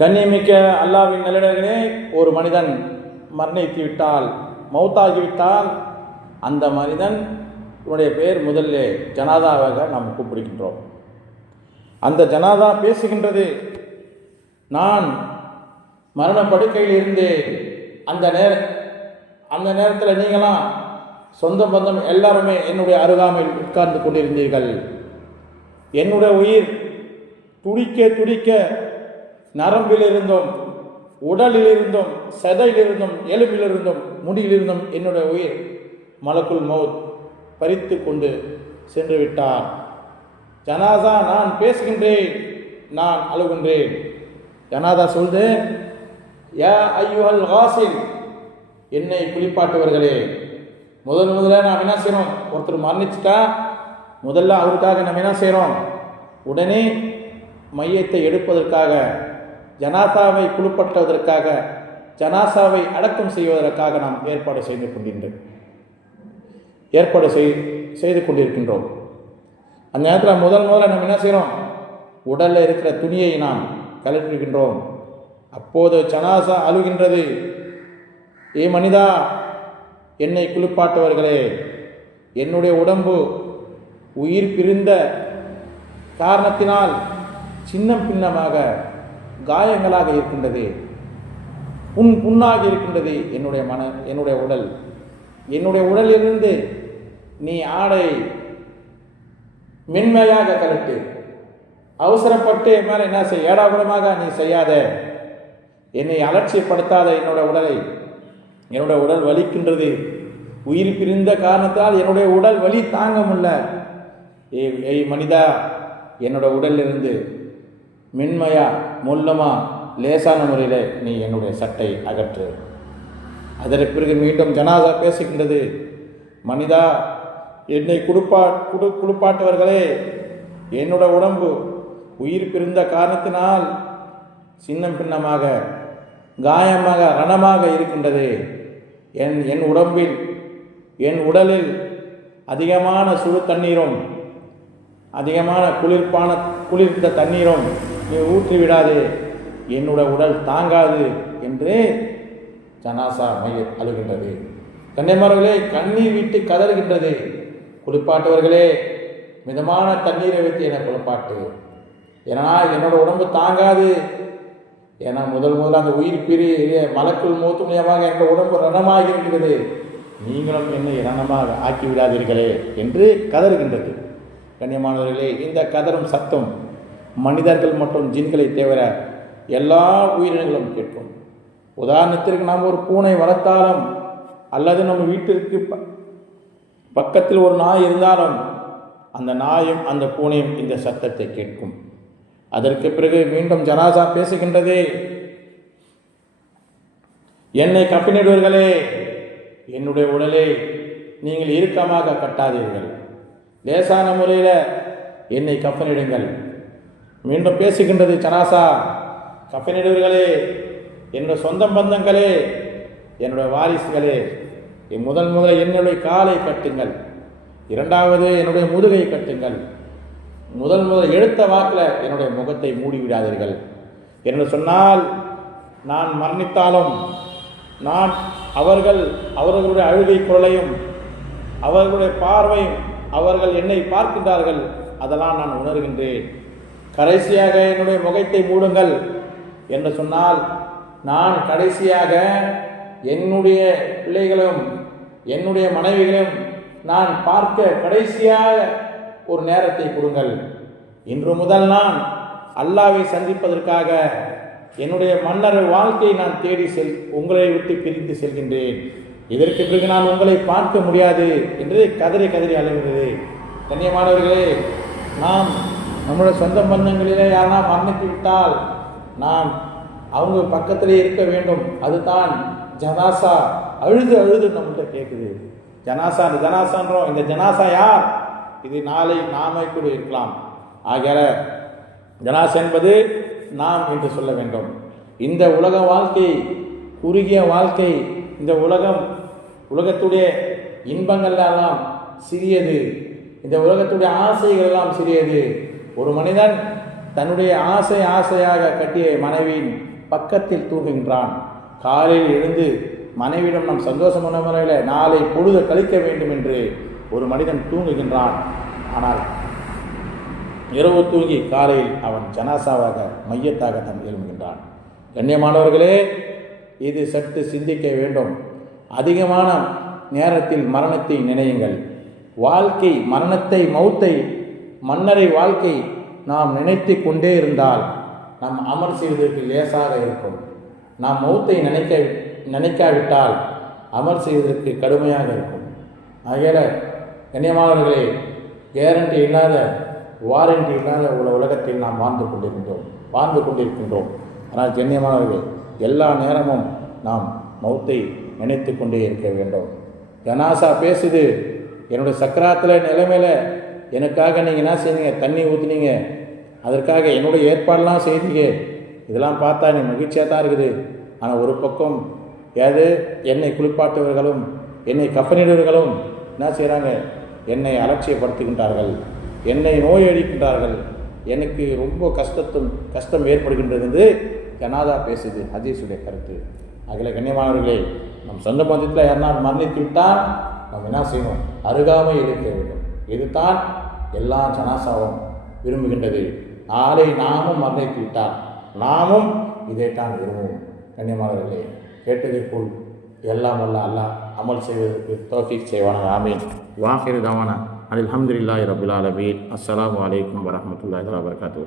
கண்ணியமிக்க அல்லாவின் நல்லிடர்களே ஒரு மனிதன் மரணித்து விட்டால் மௌத்தாகிவிட்டால் அந்த மனிதன் உடைய பெயர் முதல்ல ஜனாதாவாக நாம் கூப்பிடுகின்றோம். அந்த ஜனாதா பேசுகின்றது நான் மரண படுக்கையில் இருந்தேன் அந்த நேர அந்த நேரத்தில் நீங்களாம் சொந்த பந்தம் எல்லாருமே என்னுடைய அருகாமையில் உட்கார்ந்து கொண்டிருந்தீர்கள். என்னுடைய உயிர் துடிக்க துடிக்க நரம்பிலிருந்தும் உடலிலிருந்தும் சதையிலிருந்தும் எலும்பிலிருந்தும் முடியிலிருந்தும் என்னுடைய உயிர் மலக்குள் மௌத் பறித்து கொண்டு சென்று விட்டார் ஜனாதா நான் பேசுகின்றேன் நான் அழுகின்றேன். ஜனாதா சொல்து யா ஐயுஹல் காசில் என்னை குளிப்பாட்டுவர்களே. முதல் முதல்ல நாம் என்ன செய்கிறோம் ஒருத்தர் மரணிச்சுட்டா முதல்ல அவருக்காக நம்ம என்ன செய்கிறோம் உடனே மையத்தை எடுப்பதற்காக ஜனாசாவை குழுப்பட்டுவதற்காக ஜனாசாவை அடக்கம் செய்வதற்காக நாம் ஏற்பாடு செய்து கொண்டிருந்தோம் ஏற்பாடு செய் செய்து கொண்டிருக்கின்றோம். அந்த நேரத்தில் முதல் முதல்ல நம்ம என்ன செய்கிறோம் உடலில் இருக்கிற துணியை நாம் கலற்றுகின்றோம் அப்போது ஜனாசா அழுகின்றது. ஏ மனிதா என்னை குளிப்பாட்டுவர்களே என்னுடைய உடம்பு உயிர் பிரிந்த காரணத்தினால் சின்னம் பின்னமாக காயங்களாக இருக்கின்றது. புண் புண்ணாக இருக்கின்றது என்னுடைய மன என்னுடைய உடல். என்னுடைய உடலிலிருந்து நீ ஆடை மென்மையாக கலட்டு. அவசரப்பட்டு என் மேலே என்ன செய்ய ஏடாகுடமாக நீ செய்யாத. என்னை அலட்சியப்படுத்தாத என்னோட உடலை. என்னோட உடல் வலிக்கின்றது. உயிர் பிரிந்த காரணத்தால் என்னுடைய உடல் வலி தாங்க முடியல ஏய் ஏய் மனிதா என்னோட உடலிலிருந்து மென்மையா மொல்லமா லேசான முறையில் நீ என்னுடைய சட்டை அகற்று. அதற்கு பிறகு மீண்டும் ஜனாதா பேசுகின்றது. மனிதா என்னை குடுப்பா குடு குடுப்பாட்டவர்களே என்னோட உடம்பு உயிர் பிரிந்த காரணத்தினால் சின்னம் பின்னமாக காயமாக ரணமாக இருக்கின்றது. என் என் உடம்பில் என் உடலில் அதிகமான சுடு தண்ணீரும் அதிகமான குளிர்பான குளிர்ந்த தண்ணீரும் நீ ஊற்றி விடாதே. என்னோட உடல் தாங்காது என்று ஜனாசா மைய அழுகின்றது. கன்னிமார்களே கண்ணீர் விட்டு கதறுகின்றது. குளிப்பாட்டவர்களே மிதமான தண்ணீரை வைத்து என்னை குளிப்பாட்டு. ஏன்னா என்னோட உடம்பு தாங்காது. ஏன்னா முதல் முதல்ல அந்த உயிர் பிரி மலக்குள் மூத்து மூலியமாக என்னோட உடம்பு ரணமாக இருக்கிறது நீங்களும் என்னை ரணமாக ஆக்கி விடாதீர்களே என்று கதறுகின்றது. கண்ணியமானவர்களே இந்த கதரும் சத்தம் மனிதர்கள் மற்றும் ஜின்களை தவிர எல்லா உயிரினங்களும் கேட்கும். உதாரணத்திற்கு நாம் ஒரு பூனை வளர்த்தாலும் அல்லது நம்ம வீட்டிற்கு ப- பக்கத்தில் ஒரு நாய் இருந்தாலும் அந்த நாயும் அந்த பூனையும் இந்த சத்தத்தை கேட்கும். அதற்கு பிறகு மீண்டும் ஜனாசா பேசுகின்றது என்னை கப்பினிடுவர்களே என்னுடைய உடலை நீங்கள் இறுக்கமாக கட்டாதீர்கள். லேசான முறையில் என்னை கப்பனிடுங்கள். மீண்டும் பேசுகின்றது சனாசா. கப்பனிடுவர்களே என்னுடைய சொந்த பந்தங்களே என்னுடைய வாரிசுகளே என் முதல் முதல் என்னுடைய காலை கட்டுங்கள். இரண்டாவது என்னுடைய முதுகை கட்டுங்கள். முதல் முதல் எழுத்த வாக்கில் என்னுடைய முகத்தை மூடிவிடாதீர்கள். என்று சொன்னால் நான் மரணித்தாலும் நான் அவர்கள் அவர்களுடைய அழுகை குரலையும் அவர்களுடைய பார்வையும் அவர்கள் என்னை பார்க்கின்றார்கள் அதெல்லாம் நான் உணர்கின்றேன். கடைசியாக என்னுடைய முகத்தை மூடுங்கள் என்று சொன்னால் நான் கடைசியாக என்னுடைய பிள்ளைகளும் என்னுடைய மனைவிகளும் நான் பார்க்க கடைசியாக ஒரு நேரத்தை கொடுங்கள். இன்று முதல் நான் அல்லாவை சந்திப்பதற்காக என்னுடைய மன்னர் வாழ்க்கையை நான் தேடி செல் உங்களை விட்டு பிரிந்து செல்கின்றேன். இதற்கு பிறகு நான் உங்களை பார்க்க முடியாது என்று கதறி கதறி அழுகிறது கண்ணியமானவர்களே நாம் நம்முடைய சொந்த பந்தங்களிலே யாரா மரணித்து விட்டால் நாம் அவங்க பக்கத்திலே இருக்க வேண்டும். அதுதான் ஜனாசா. அழுது அழுது நம்மள்கிட்ட கேட்குது ஜனாசா இந்த ஜனாசான்றோம். இந்த ஜனாசா யார்? இது நாளை நாமே கூட இருக்கலாம். ஆகிற ஜனாசா என்பது நாம் என்று சொல்ல வேண்டும். இந்த உலக வாழ்க்கை குறுகிய வாழ்க்கை இந்த உலகம் உலகத்துடைய இன்பங்கள் எல்லாம் சிறியது. இந்த உலகத்துடைய ஆசைகள் எல்லாம் சிறியது. ஒரு மனிதன் தன்னுடைய ஆசை ஆசையாக கட்டிய மனைவியின் பக்கத்தில் தூங்குகின்றான். காலையில் எழுந்து மனைவியிடம் நம் சந்தோஷமான முறையில் நாளை பொழுது கழிக்க வேண்டும் என்று ஒரு மனிதன் தூங்குகின்றான். ஆனால் இரவு தூங்கி காலையில் அவன் ஜனாசாவாக மையத்தாக தன் எழும்புகின்றான். கண்ணியமானவர்களே இது சற்று சிந்திக்க வேண்டும். அதிகமான நேரத்தில் மரணத்தை நினையுங்கள். வாழ்க்கை மரணத்தை மௌத்தை மன்னரை வாழ்க்கை நாம் நினைத்து கொண்டே இருந்தால் நம் அமர் செய்வதற்கு லேசாக இருக்கும். நாம் மௌத்தை நினைக்க நினைக்காவிட்டால் அமர் செய்வதற்கு கடுமையாக இருக்கும். ஆகிய கண்ணியமானவர்களே கேரண்டி இல்லாத வாரண்டி இல்லாத உள்ள உலகத்தில் நாம் வாழ்ந்து கொண்டிருக்கின்றோம் வாழ்ந்து கொண்டிருக்கின்றோம். ஆனால் கண்ணியமானவர்கள் எல்லா நேரமும் நாம் மௌத்தை நினைத்து கொண்டே இருக்க வேண்டும். ஜனாசா பேசுது என்னுடைய சக்கராத்தில் நிலைமையில் எனக்காக நீங்கள் என்ன செய்தீங்க? தண்ணி ஊற்றுனீங்க அதற்காக என்னுடைய ஏற்பாடெல்லாம் செய்தீங்க. இதெல்லாம் பார்த்தா நீ மகிழ்ச்சியாக தான் இருக்குது. ஆனால் ஒரு பக்கம் ஏது? என்னை குளிப்பாட்டுவர்களும் என்னை கப்பனிடுவர்களும் என்ன செய்கிறாங்க என்னை அலட்சியப்படுத்துகின்றார்கள். என்னை நோயடிக்கின்றார்கள். எனக்கு ரொம்ப கஷ்டத்தும் கஷ்டம் ஏற்படுகின்றது என்று ஜனாதா பேசுது. ஹதீஸுடைய கருத்து. அகில கண்ணியமானவர்களே நம் சொந்த பந்தத்தில் யாருனா மரணித்து விட்டால் நம்ம என்ன செய்யணும் அருகாமை இருக்க வேண்டும். இதுதான் எல்லா ஜனாசாவும் விரும்புகின்றது. நாளை நாமும் மரணித்து விட்டால் நாமும் இதைத்தான் விரும்புவோம். கண்ணியமானவர்களே கேட்டதை போல் எல்லாம் வல்ல அல்லாஹ் அமல் செய்வதற்கு தோஃபிக் செய்வான ஆமீன். வாஹிர் தவானா. அல்ஹம்துலில்லாஹி ரபுல் ஆலமீன். அஸ்லாம் வலைக்கம் வரஹ்மத்துல்லாஹி வரகாத்து